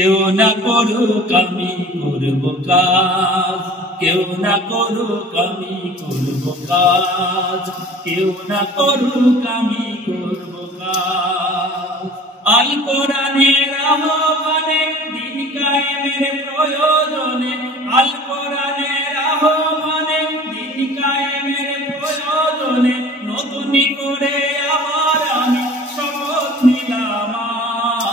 কেউ না করুক আমি করব কাজ, কেউ না করুক আমি করব কাজ, কেউ না করুক আমি করব কাজ। আল কোরআনের আহ্বানে দিন কায়েমের প্রয়োজনে, আল কোরআনের আহ্বানে দিন কায়েমের প্রয়োজনে নতুন করে আবার আমি শপথ নিলাম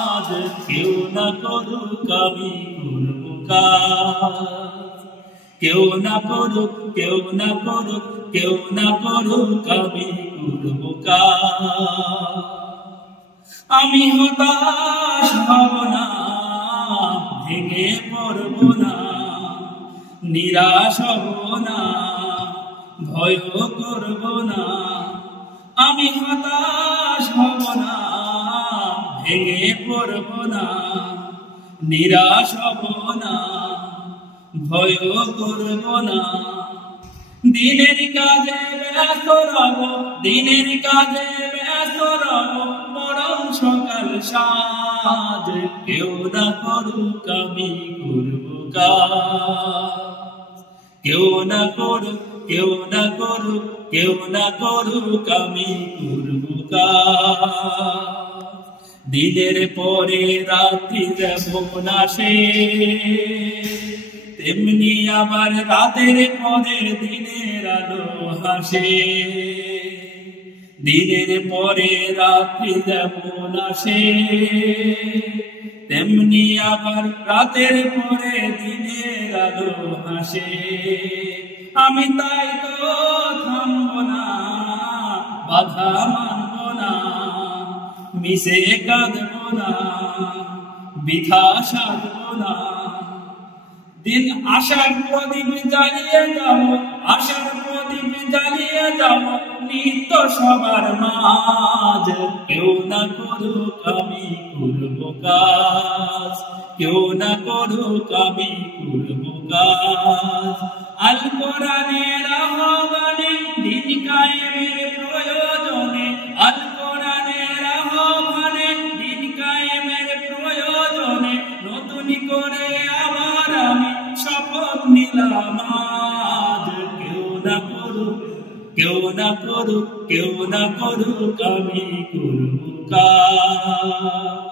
আজ। কেউ না করুক আমি করব কাজ, কেউ না করুক, কেউ না করুক, কেউ না করুক আমি করব কাজ। আমি হতাশ হব না, ভেঙে পড়ব না, নিরাশ হব না, ভয় করব না। আমি হতাশ হব না, ভেঙে পড়ব না, নিরাশ হব না, ভয় করব না। দিনের কাজে ব্যস্ত রব, দিনের কাজে ব্যস্ত রব, পরম সকাল সাজ। কেউ না করুক আমি করব কাজ, কেউ না করুক, কেউ না করুক, কেউ না করুক আমি করব কাজ। দিনের পরে রাত্রি যেমন আসে, তেমনি আবার রাতের পরে দিনের আলো হাসে। দিনের পরে রাত্রি যেমন আসে, তেমনি আবার রাতের পরে দিনের আলো হাসে। আমি তাই তো থামব না, বাধা মানব না, মিশে কাঁদব না, বৃথা সাধব না। দিন আশার প্রদীপ জ্বালিয়ে যাব, আশার প্রদীপ জ্বালিয়ে যাব নিত্য সবার মাঝ। কেউ না করুক আমি করব কাজ, কেউ না করুক আমি করব কাজ। আল কোরআনের আহ্বানে দিন কায়েমের প্রয়োজনে, আল কোরআনের আহ্বানে দিন কায়েমের প্রয়োজনে নতুন করে আবার আমি শপথ নিলাম আজ। কেউ না করুক, কেউ না করুক, কেউ না করুক আমি করব কাজ।